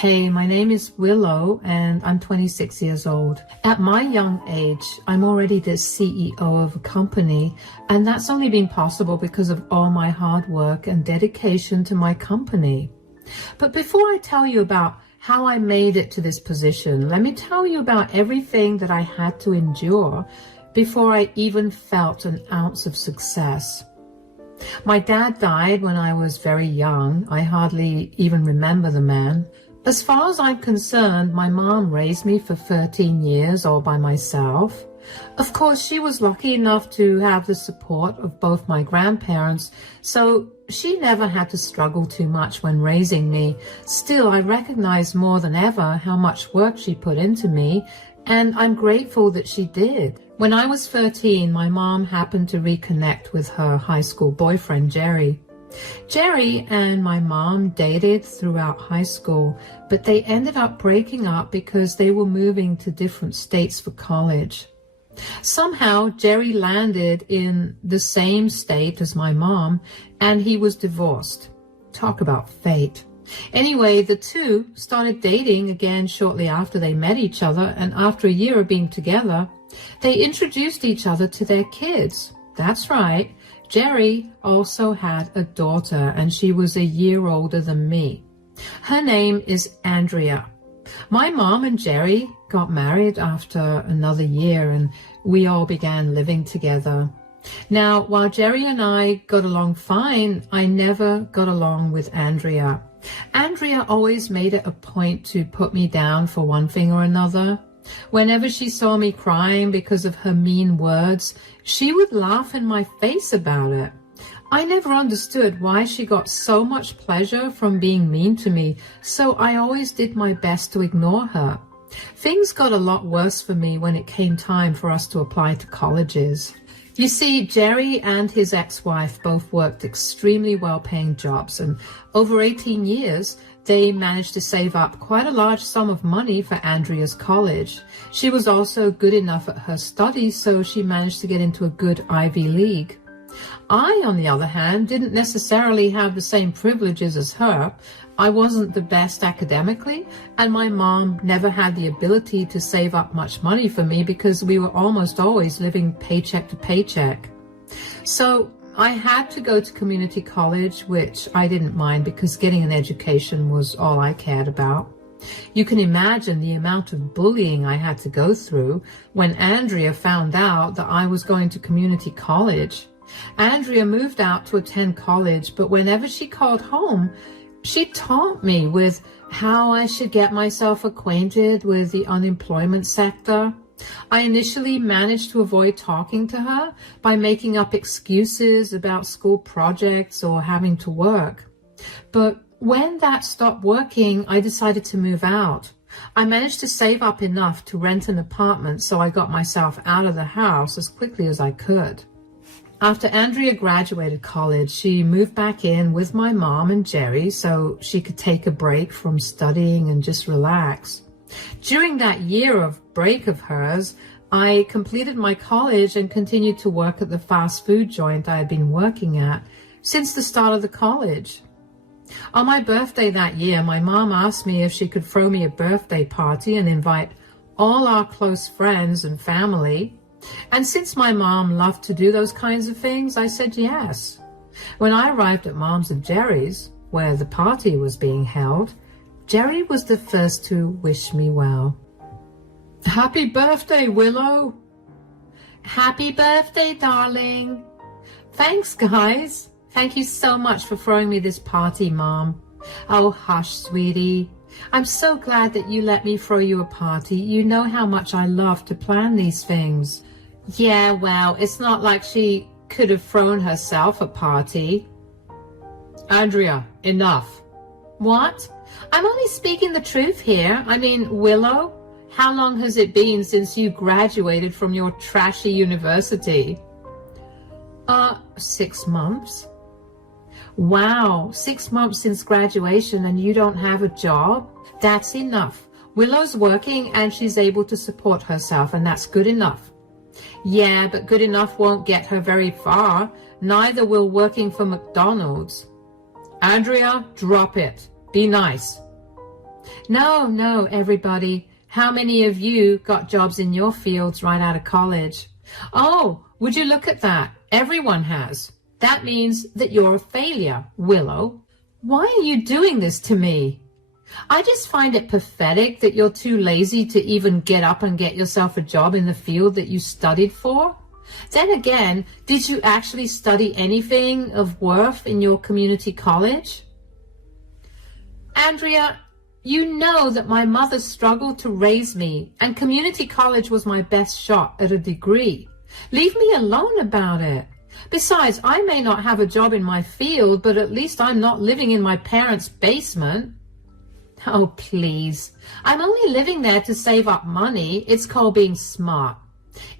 Hey, my name is Willow and I'm 26 years old. At my young age, I'm already the CEO of a company, and that's only been possible because of all my hard work and dedication to my company. But before I tell you about how I made it to this position, let me tell you about everything that I had to endure before I even felt an ounce of success. My dad died when I was very young. I hardly even remember the man. As far as I'm concerned, my mom raised me for 13 years all by myself. Of course, she was lucky enough to have the support of both my grandparents, so she never had to struggle too much when raising me. Still, I recognize more than ever how much work she put into me, and I'm grateful that she did. When I was 13, my mom happened to reconnect with her high school boyfriend, Jerry. Jerry and my mom dated throughout high school, but they ended up breaking up because they were moving to different states for college. Somehow, Jerry landed in the same state as my mom, and he was divorced. Talk about fate. Anyway, the two started dating again shortly after they met each other, and after a year of being together, they introduced each other to their kids. That's right. Jerry also had a daughter, and she was a year older than me. Her name is Andrea. My mom and Jerry got married after another year, and we all began living together. Now, while Jerry and I got along fine, I never got along with Andrea. Andrea always made it a point to put me down for one thing or another. Whenever she saw me crying because of her mean words, she would laugh in my face about it. I never understood why she got so much pleasure from being mean to me, so I always did my best to ignore her. Things got a lot worse for me when it came time for us to apply to colleges. You see, Jerry and his ex-wife both worked extremely well-paying jobs, and over 18 years, they managed to save up quite a large sum of money for Andrea's college. She was also good enough at her studies, so she managed to get into a good Ivy League. I, on the other hand, didn't necessarily have the same privileges as her. I wasn't the best academically, and my mom never had the ability to save up much money for me because we were almost always living paycheck to paycheck. So I had to go to community college, which I didn't mind because getting an education was all I cared about. You can imagine the amount of bullying I had to go through when Andrea found out that I was going to community college. Andrea moved out to attend college, but whenever she called home, she taught me with how I should get myself acquainted with the unemployment sector. I initially managed to avoid talking to her by making up excuses about school projects or having to work. But when that stopped working, I decided to move out. I managed to save up enough to rent an apartment, so I got myself out of the house as quickly as I could. After Andrea graduated college, she moved back in with my mom and Jerry so she could take a break from studying and just relax. During that year of break of hers, I completed my college and continued to work at the fast food joint I had been working at since the start of the college. On my birthday that year, my mom asked me if she could throw me a birthday party and invite all our close friends and family. And since my mom loved to do those kinds of things, I said yes. When I arrived at Mom's and Jerry's, where the party was being held, Jerry was the first to wish me well. Happy birthday, Willow. Happy birthday, darling. Thanks, guys. Thank you so much for throwing me this party, Mom. Oh, hush, sweetie. I'm so glad that you let me throw you a party. You know how much I love to plan these things. Yeah, well, it's not like she could have thrown herself a party. Andrea, enough. What? I'm only speaking the truth here. I mean, Willow, how long has it been since you graduated from your trashy university? 6 months. Wow, 6 months since graduation and you don't have a job? That's enough. Willow's working and she's able to support herself, and that's good enough. Yeah, but good enough won't get her very far. Neither will working for McDonald's. Andrea, drop it. Be nice. No, everybody. How many of you got jobs in your fields right out of college? Oh, would you look at that? Everyone has. That means that you're a failure, Willow. Why are you doing this to me? I just find it pathetic that you're too lazy to even get up and get yourself a job in the field that you studied for. Then again, did you actually study anything of worth in your community college? Andrea, you know that my mother struggled to raise me, and community college was my best shot at a degree. Leave me alone about it. Besides, I may not have a job in my field, but at least I'm not living in my parents' basement. Oh, please. I'm only living there to save up money. It's called being smart.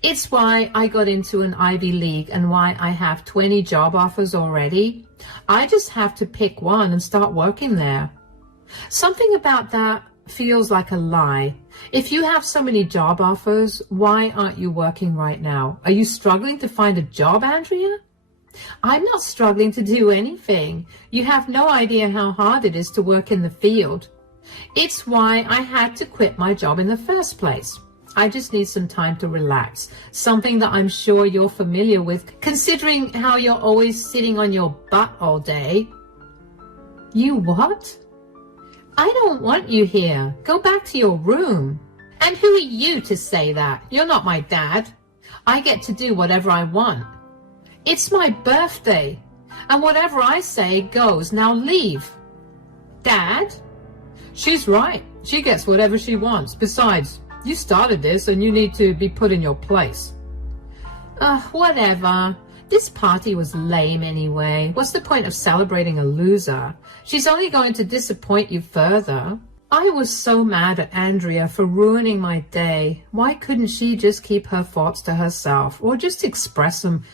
It's why I got into an Ivy League and why I have 20 job offers already. I just have to pick one and start working there. Something about that feels like a lie. If you have so many job offers, why aren't you working right now? Are you struggling to find a job, Andrea? I'm not struggling to do anything. You have no idea how hard it is to work in the field. It's why I had to quit my job in the first place. I just need some time to relax, something that I'm sure you're familiar with, considering how you're always sitting on your butt all day. You what? I don't want you here. Go back to your room. And who are you to say that? You're not my dad. I get to do whatever I want. It's my birthday, and whatever I say goes. Now leave. Dad? She's right. She gets whatever she wants. Besides, you started this and you need to be put in your place. Whatever. This party was lame anyway. What's the point of celebrating a loser? She's only going to disappoint you further. I was so mad at Andrea for ruining my day. Why couldn't she just keep her thoughts to herself or just express them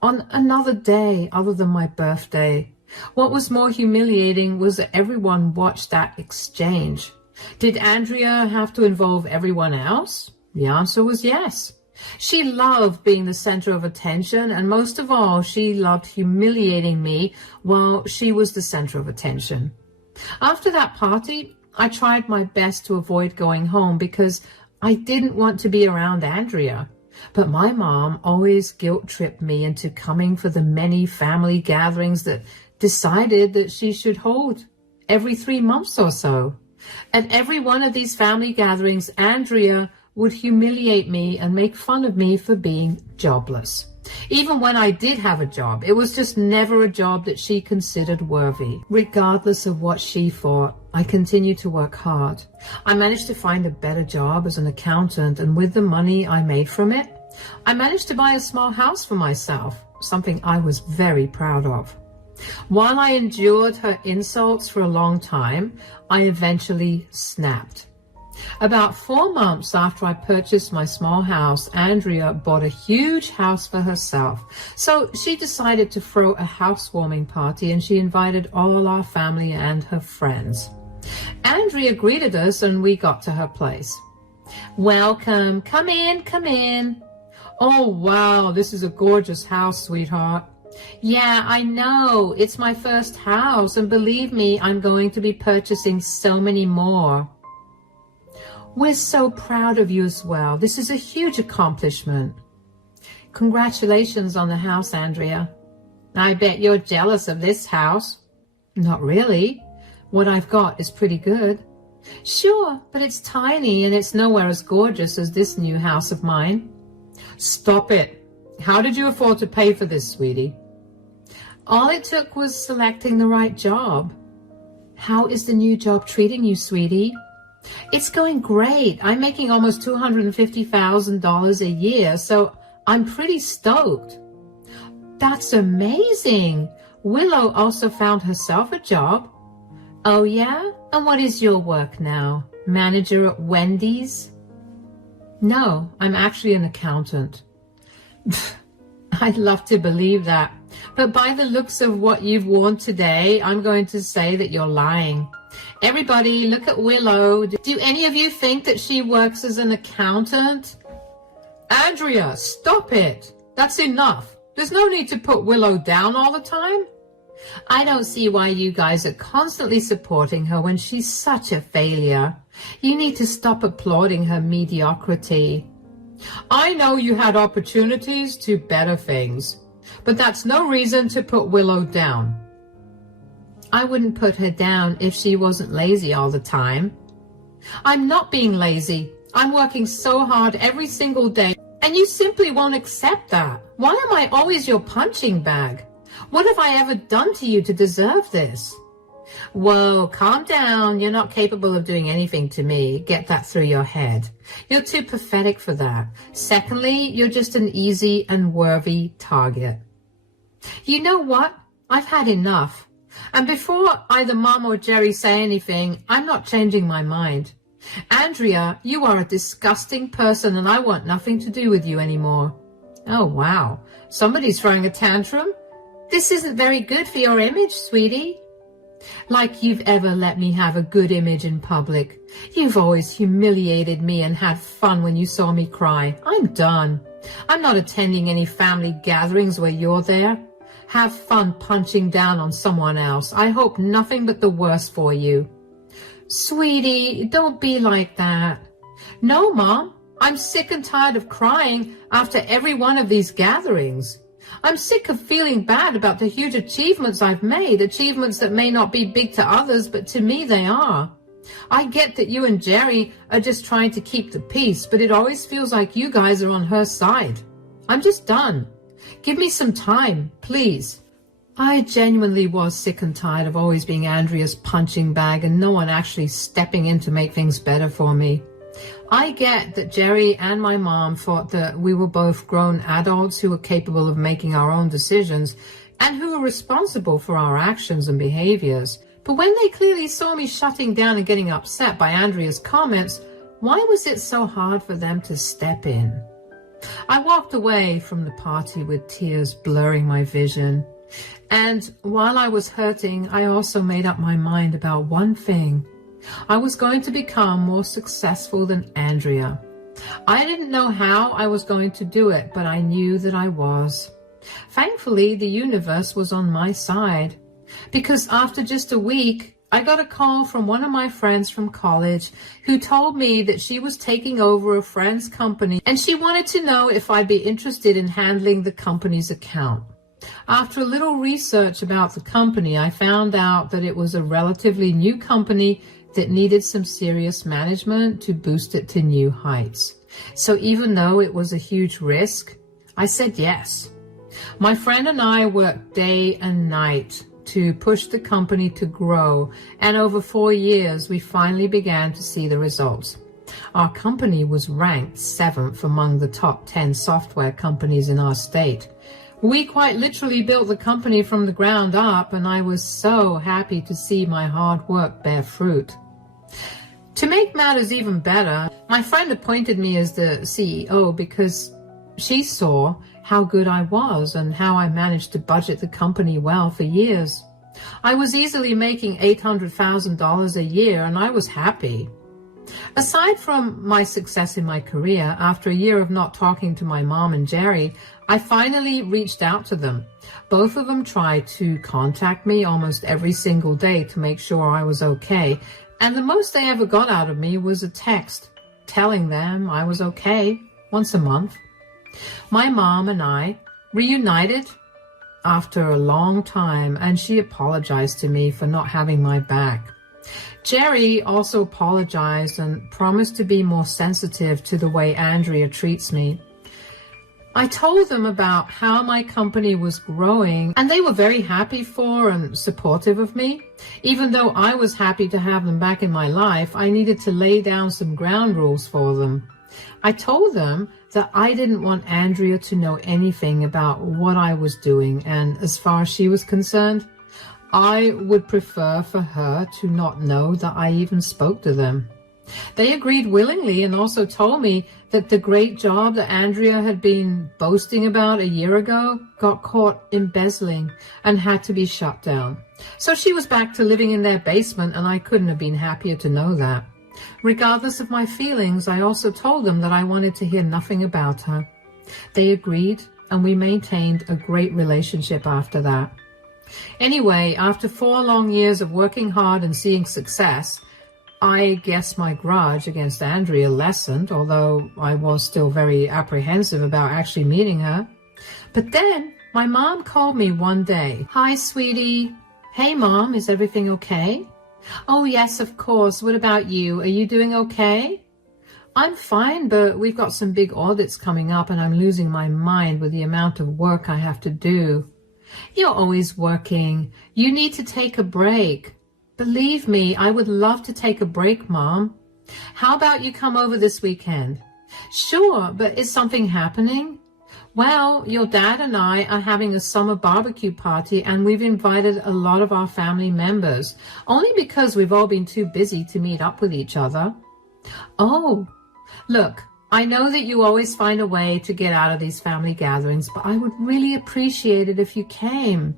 on another day other than my birthday? What was more humiliating was that everyone watched that exchange. Did Andrea have to involve everyone else? The answer was yes. She loved being the center of attention, and most of all, she loved humiliating me while she was the center of attention. After that party, I tried my best to avoid going home because I didn't want to be around Andrea. But my mom always guilt-tripped me into coming for the many family gatherings that decided that she should hold every 3 months or so. At every one of these family gatherings, Andrea would humiliate me and make fun of me for being jobless. Even when I did have a job, it was just never a job that she considered worthy. Regardless of what she thought, I continued to work hard. I managed to find a better job as an accountant, and with the money I made from it, I managed to buy a small house for myself, something I was very proud of. While I endured her insults for a long time, I eventually snapped. About 4 months after I purchased my small house, Andrea bought a huge house for herself. So she decided to throw a housewarming party, and she invited all our family and her friends. Andrea greeted us and we got to her place. Welcome, come in, come in. Oh wow, this is a gorgeous house, sweetheart. Yeah, I know, it's my first house, and believe me, I'm going to be purchasing so many more. We're so proud of you as well. This is a huge accomplishment. Congratulations on the house, Andrea. I bet you're jealous of this house. Not really. What I've got is pretty good. Sure, but it's tiny and it's nowhere as gorgeous as this new house of mine. Stop it. How did you afford to pay for this, sweetie? All it took was selecting the right job. How is the new job treating you, sweetie? It's going great. I'm making almost $250,000 a year, so I'm pretty stoked. That's amazing. Willow also found herself a job. Oh yeah? And what is your work now? Manager at Wendy's? No, I'm actually an accountant. I'd love to believe that, but by the looks of what you've worn today, I'm going to say that you're lying. Everybody, look at Willow. Do any of you think that she works as an accountant? Andrea, stop it. That's enough. There's no need to put Willow down all the time. I don't see why you guys are constantly supporting her when she's such a failure. You need to stop applauding her mediocrity. I know you had opportunities to better things, but that's no reason to put Willow down. I wouldn't put her down if she wasn't lazy all the time. I'm not being lazy. I'm working so hard every single day, and you simply won't accept that. Why am I always your punching bag? What have I ever done to you to deserve this? Whoa, calm down. You're not capable of doing anything to me. Get that through your head. You're too pathetic for that. Secondly, you're just an easy and worthy target. You know what? I've had enough. And before either Mom or Jerry say anything, I'm not changing my mind. Andrea, you are a disgusting person and I want nothing to do with you anymore. Oh, wow. Somebody's throwing a tantrum? This isn't very good for your image, sweetie. Like you've ever let me have a good image in public. You've always humiliated me and had fun when you saw me cry. I'm done. I'm not attending any family gatherings where you're there. Have fun punching down on someone else. I hope nothing but the worst for you. Sweetie, don't be like that. No, Mom. I'm sick and tired of crying after every one of these gatherings. I'm sick of feeling bad about the huge achievements I've made, achievements that may not be big to others, but to me they are. I get that you and Jerry are just trying to keep the peace, but it always feels like you guys are on her side. I'm just done. Give me some time, please. I genuinely was sick and tired of always being Andrea's punching bag and no one actually stepping in to make things better for me. I get that Jerry and my mom thought that we were both grown adults who were capable of making our own decisions and who were responsible for our actions and behaviors. But when they clearly saw me shutting down and getting upset by Andrea's comments, why was it so hard for them to step in? I walked away from the party with tears blurring my vision. And while I was hurting, I also made up my mind about one thing. I was going to become more successful than Andrea. I didn't know how I was going to do it, but I knew that I was. Thankfully, the universe was on my side, because after just a week, I got a call from one of my friends from college who told me that she was taking over a friend's company and she wanted to know if I'd be interested in handling the company's account. After a little research about the company, I found out that it was a relatively new company that needed some serious management to boost it to new heights. So even though it was a huge risk, I said yes. My friend and I worked day and night to push the company to grow, and over 4 years, we finally began to see the results. Our company was ranked 7th among the top 10 software companies in our state. We quite literally built the company from the ground up, and I was so happy to see my hard work bear fruit. To make matters even better, my friend appointed me as the CEO because she saw how good I was and how I managed to budget the company well for years. I was easily making $800,000 a year, and I was happy. Aside from my success in my career, after a year of not talking to my mom and Jerry, I finally reached out to them. Both of them tried to contact me almost every single day to make sure I was okay, and the most they ever got out of me was a text telling them I was okay once a month. My mom and I reunited after a long time, and she apologized to me for not having my back. Jerry also apologized and promised to be more sensitive to the way Andrea treats me. I told them about how my company was growing, and they were very happy for and supportive of me. Even though I was happy to have them back in my life, I needed to lay down some ground rules for them. I told them that I didn't want Andrea to know anything about what I was doing, and as far as she was concerned, I would prefer for her to not know that I even spoke to them. They agreed willingly and also told me that the great job that Andrea had been boasting about a year ago got caught embezzling and had to be shut down. So she was back to living in their basement, and I couldn't have been happier to know that. Regardless of my feelings, I also told them that I wanted to hear nothing about her. They agreed, and we maintained a great relationship after that. Anyway, after 4 long years of working hard and seeing success, I guess my grudge against Andrea lessened, although I was still very apprehensive about actually meeting her. But then my mom called me one day. "Hi, sweetie." "Hey, Mom, is everything okay?" "Oh, yes, of course. What about you? Are you doing okay?" "I'm fine, but we've got some big audits coming up and I'm losing my mind with the amount of work I have to do." "You're always working. You need to take a break." "Believe me, I would love to take a break, Mom." "How about you come over this weekend?" "Sure, but is something happening?" "Well, your dad and I are having a summer barbecue party and we've invited a lot of our family members, only because we've all been too busy to meet up with each other." "Oh, look, I know that you always find a way to get out of these family gatherings, but I would really appreciate it if you came."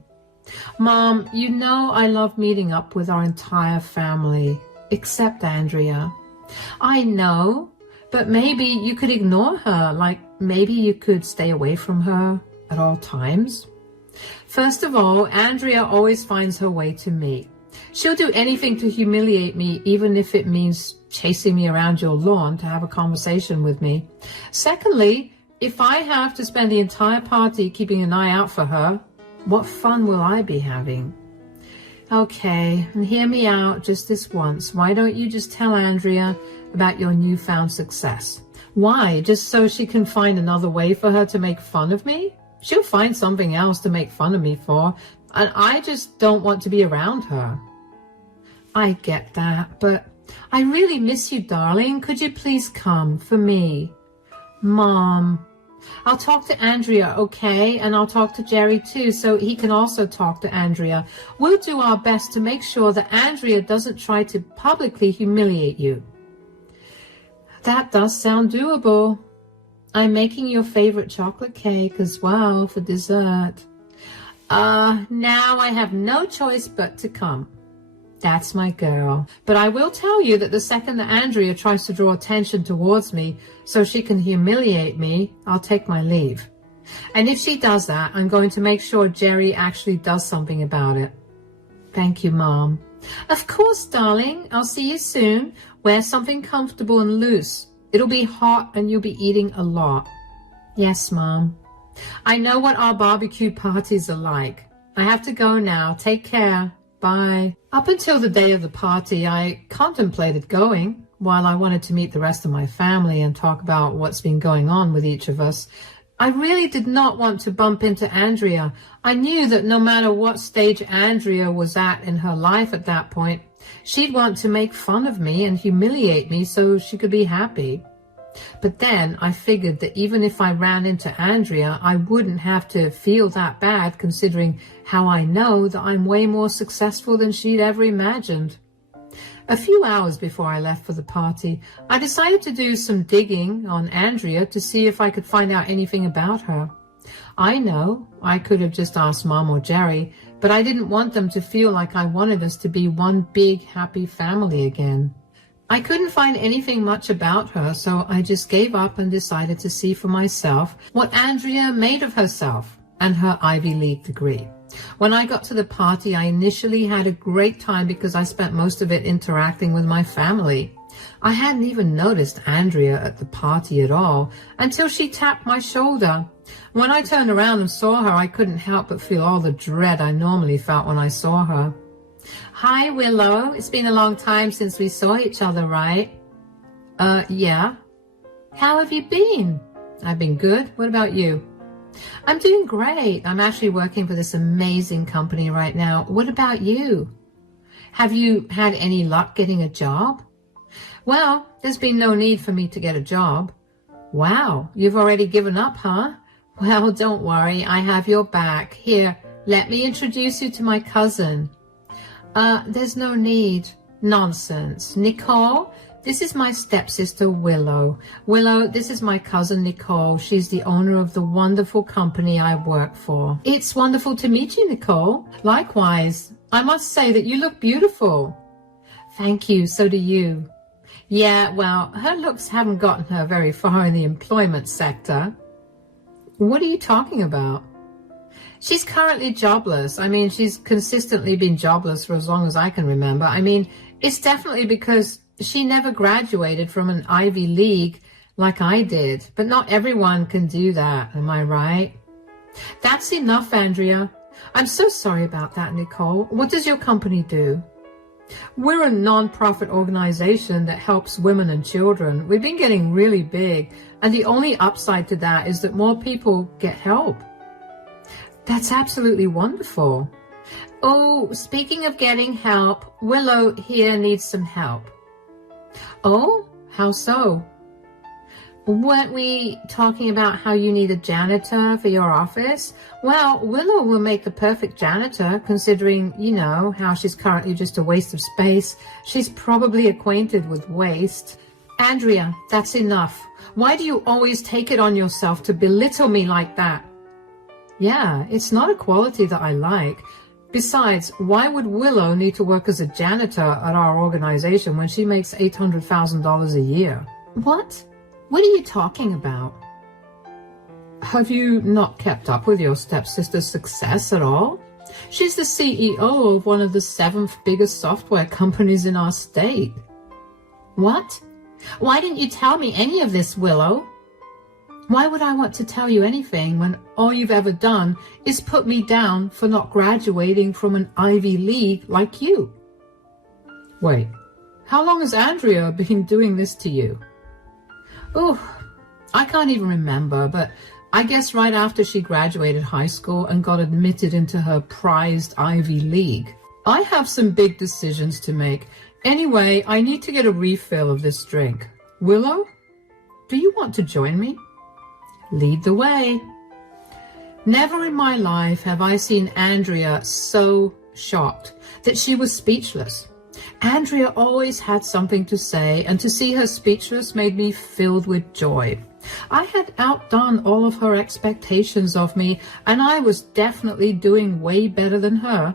"Mom, you know I love meeting up with our entire family, except Andrea." "I know, but maybe you could ignore her, like maybe you could stay away from her at all times." "First of all, Andrea always finds her way to me. She'll do anything to humiliate me, even if it means chasing me around your lawn to have a conversation with me. Secondly, if I have to spend the entire party keeping an eye out for her, what fun will I be having?" "Okay, and hear me out just this once. Why don't you just tell Andrea about your newfound success?" "Why? Just so she can find another way for her to make fun of me?" "She'll find something else to make fun of me for, and I just don't want to be around her." "I get that, but I really miss you, darling. Could you please come for me?" "Mom." "I'll talk to Andrea, okay? And I'll talk to Jerry too, so he can also talk to Andrea. We'll do our best to make sure that Andrea doesn't try to publicly humiliate you." "That does sound doable. I'm making your favorite chocolate cake as well for dessert." Now I have no choice but to come." "That's my girl. But I will tell you that the second that Andrea tries to draw attention towards me so she can humiliate me, I'll take my leave. And if she does that, I'm going to make sure Jerry actually does something about it." "Thank you, Mom." "Of course, darling. I'll see you soon. Wear something comfortable and loose. It'll be hot and you'll be eating a lot." "Yes, Mom." "I know what our barbecue parties are like. I have to go now. Take care. Bye." Up until the day of the party, I contemplated going while I wanted to meet the rest of my family and talk about what's been going on with each of us. I really did not want to bump into Andrea. I knew that no matter what stage Andrea was at in her life at that point, she'd want to make fun of me and humiliate me so she could be happy. But then I figured that even if I ran into Andrea, I wouldn't have to feel that bad, considering how I know that I'm way more successful than she'd ever imagined. A few hours before I left for the party, I decided to do some digging on Andrea to see if I could find out anything about her. I know I could have just asked Mom or Jerry, but I didn't want them to feel like I wanted us to be one big happy family again. I couldn't find anything much about her, so I just gave up and decided to see for myself what Andrea made of herself and her Ivy League degree. When I got to the party, I initially had a great time because I spent most of it interacting with my family. I hadn't even noticed Andrea at the party at all until she tapped my shoulder. When I turned around and saw her, I couldn't help but feel all the dread I normally felt when I saw her. "Hi, Willow. It's been a long time since we saw each other, right?" Yeah." "How have you been?" "I've been good. What about you?" "I'm doing great. I'm actually working for this amazing company right now. What about you? Have you had any luck getting a job?" "Well, there's been no need for me to get a job." "Wow, you've already given up, huh? Well, don't worry. I have your back. Here, let me introduce you to my cousin." There's no need." "Nonsense. Nicole, this is my stepsister, Willow. Willow, this is my cousin, Nicole. She's the owner of the wonderful company I work for." "It's wonderful to meet you, Nicole." "Likewise. I must say that you look beautiful." "Thank you. So do you." "Yeah, well, her looks haven't gotten her very far in the employment sector." "What are you talking about?" She's currently jobless. I mean, she's consistently been jobless for as long as I can remember. I mean, it's definitely because she never graduated from an Ivy League like I did. But not everyone can do that, am I right? That's enough, Andrea. I'm so sorry about that, Nicole. What does your company do? We're a non-profit organization that helps women and children. We've been getting really big, and the only upside to that is that more people get help. That's absolutely wonderful. Oh, speaking of getting help, Willow here needs some help. Oh, how so? Weren't we talking about how you need a janitor for your office? Well, Willow will make the perfect janitor, considering, you know, how she's currently just a waste of space. She's probably acquainted with waste. Andrea, that's enough. Why do you always take it on yourself to belittle me like that? Yeah, it's not a quality that I like. Besides, why would Willow need to work as a janitor at our organization when she makes $800,000 a year? What? What are you talking about? Have you not kept up with your stepsister's success at all? She's the CEO of one of the 7th biggest software companies in our state. What? Why didn't you tell me any of this, Willow? Why would I want to tell you anything when all you've ever done is put me down for not graduating from an Ivy League like you? Wait, how long has Andrea been doing this to you? Oh, I can't even remember, but I guess right after she graduated high school and got admitted into her prized Ivy League. I have some big decisions to make. Anyway, I need to get a refill of this drink. Willow, do you want to join me? Lead the way. Never in my life have I seen Andrea so shocked that she was speechless. Andrea always had something to say, and to see her speechless made me filled with joy. I had outdone all of her expectations of me, and I was definitely doing way better than her.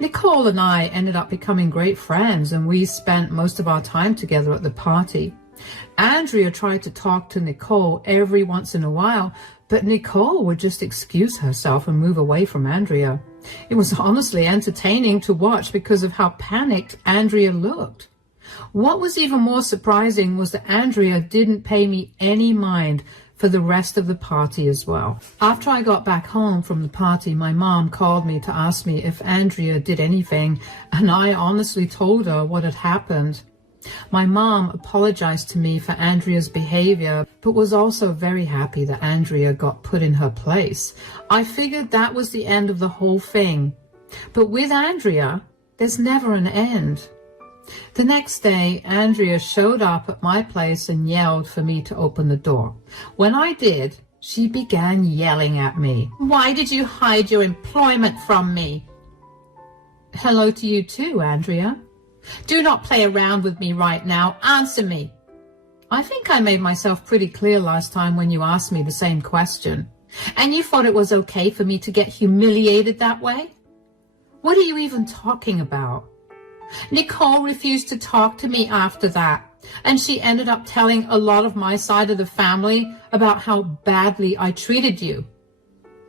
Nicole and I ended up becoming great friends, and we spent most of our time together at the party. Andrea tried to talk to Nicole every once in a while, but Nicole would just excuse herself and move away from Andrea. It was honestly entertaining to watch because of how panicked Andrea looked. What was even more surprising was that Andrea didn't pay me any mind for the rest of the party as well. After I got back home from the party, my mom called me to ask me if Andrea did anything, and I honestly told her what had happened. My mom apologized to me for Andrea's behavior, but was also very happy that Andrea got put in her place. I figured that was the end of the whole thing. But with Andrea, there's never an end. The next day, Andrea showed up at my place and yelled for me to open the door. When I did, she began yelling at me. Why did you hide your employment from me? Hello to you too, Andrea. Do not play around with me right now. Answer me. I think I made myself pretty clear last time when you asked me the same question. And you thought it was okay for me to get humiliated that way? What are you even talking about? Nicole refused to talk to me after that, and she ended up telling a lot of my side of the family about how badly I treated you.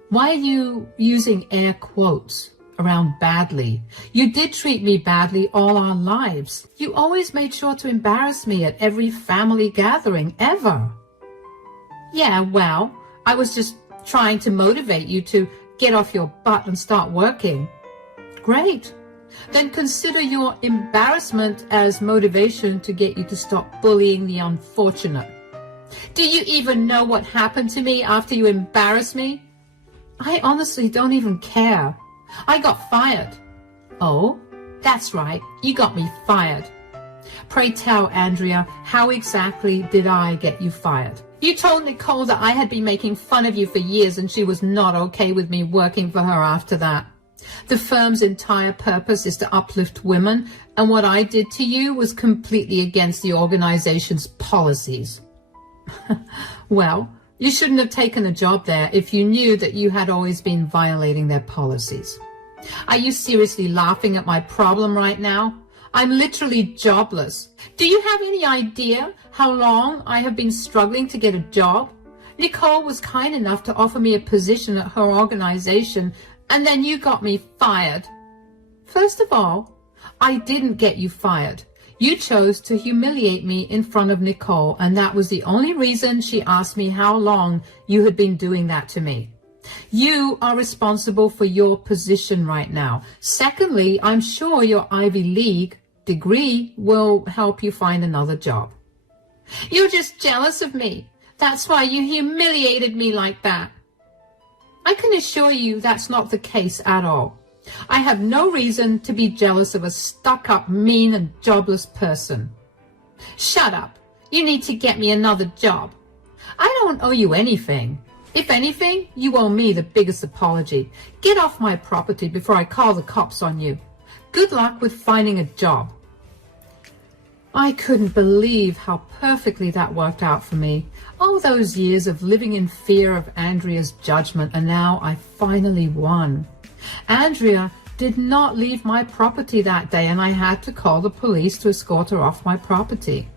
Why are you using air quotes around badly? You did treat me badly all our lives. You always made sure to embarrass me at every family gathering ever. Yeah, well, I was just trying to motivate you to get off your butt and start working. Great. Then consider your embarrassment as motivation to get you to stop bullying the unfortunate. Do you even know what happened to me after you embarrassed me? I honestly don't even care. I got fired. Oh, that's right. You got me fired. Pray tell, Andrea, how exactly did I get you fired? You told Nicole that I had been making fun of you for years and she was not okay with me working for her after that. The firm's entire purpose is to uplift women, and what I did to you was completely against the organization's policies. Well, you shouldn't have taken a job there if you knew that you had always been violating their policies. Are you seriously laughing at my problem right now? I'm literally jobless. Do you have any idea how long I have been struggling to get a job? Nicole was kind enough to offer me a position at her organization, and then you got me fired. First of all, I didn't get you fired. You chose to humiliate me in front of Nicole, and that was the only reason she asked me how long you had been doing that to me. You are responsible for your position right now. Secondly, I'm sure your Ivy League degree will help you find another job. You're just jealous of me. That's why you humiliated me like that. I can assure you that's not the case at all. I have no reason to be jealous of a stuck-up, mean and jobless person. Shut up. You need to get me another job. I don't owe you anything. If anything, you owe me the biggest apology. Get off my property before I call the cops on you. Good luck with finding a job. I couldn't believe how perfectly that worked out for me. All those years of living in fear of Andrea's judgment, and now I finally won. Andrea did not leave my property that day, and I had to call the police to escort her off my property.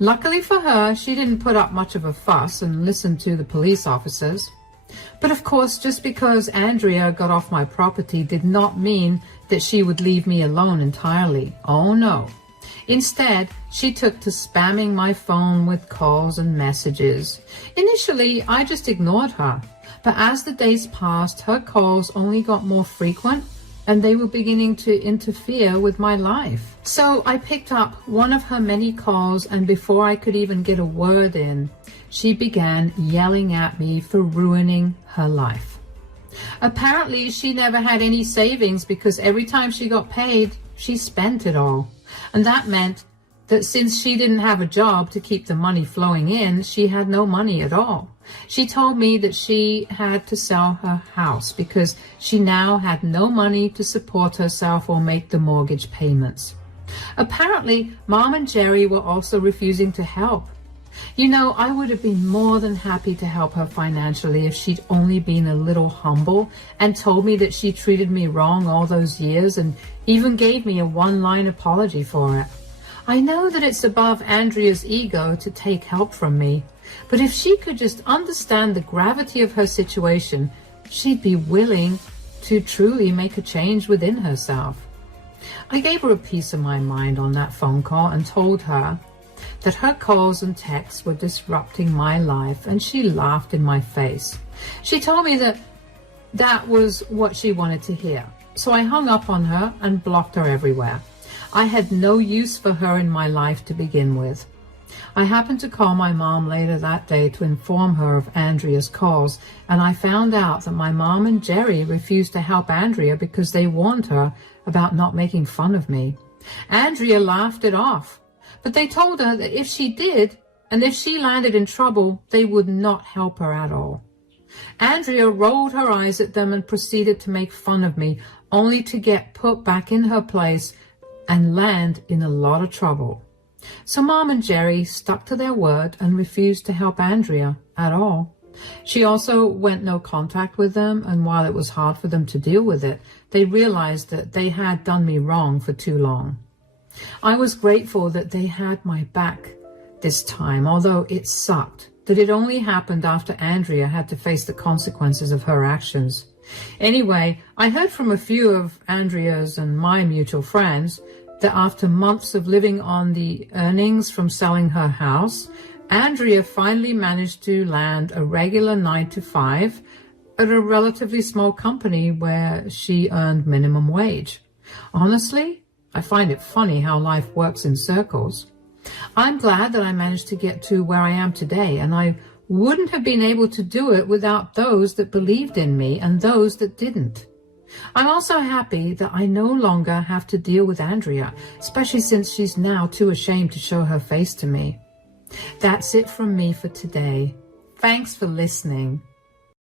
Luckily for her, she didn't put up much of a fuss and listen to the police officers. But of course, just because Andrea got off my property did not mean that she would leave me alone entirely. Oh no. Instead, she took to spamming my phone with calls and messages. Initially, I just ignored her. But as the days passed, her calls only got more frequent, and they were beginning to interfere with my life. So I picked up one of her many calls, and before I could even get a word in, she began yelling at me for ruining her life. Apparently, she never had any savings because every time she got paid, she spent it all. And that meant that since she didn't have a job to keep the money flowing in, she had no money at all. She told me that she had to sell her house because she now had no money to support herself or make the mortgage payments. Apparently, Mom and Jerry were also refusing to help. You know, I would have been more than happy to help her financially if she'd only been a little humble and told me that she treated me wrong all those years and even gave me a one-line apology for it. I know that it's above Andrea's ego to take help from me, but if she could just understand the gravity of her situation, she'd be willing to truly make a change within herself. I gave her a piece of my mind on that phone call and told her that her calls and texts were disrupting my life, and she laughed in my face. She told me that that was what she wanted to hear. So I hung up on her and blocked her everywhere. I had no use for her in my life to begin with. I happened to call my mom later that day to inform her of Andrea's calls, and I found out that my mom and Jerry refused to help Andrea because they warned her about not making fun of me. Andrea laughed it off, but they told her that if she did, and if she landed in trouble, they would not help her at all. Andrea rolled her eyes at them and proceeded to make fun of me, only to get put back in her place and land in a lot of trouble. So Mom and Jerry stuck to their word and refused to help Andrea at all. She also went no contact with them, and while it was hard for them to deal with it, they realized that they had done me wrong for too long. I was grateful that they had my back this time, although it sucked that it only happened after Andrea had to face the consequences of her actions. Anyway, I heard from a few of Andrea's and my mutual friends that after months of living on the earnings from selling her house, Andrea finally managed to land a regular 9-to-5 at a relatively small company where she earned minimum wage. Honestly, I find it funny how life works in circles. I'm glad that I managed to get to where I am today, and I wouldn't have been able to do it without those that believed in me and those that didn't. I'm also happy that I no longer have to deal with Andrea, especially since she's now too ashamed to show her face to me. That's it from me for today. Thanks for listening.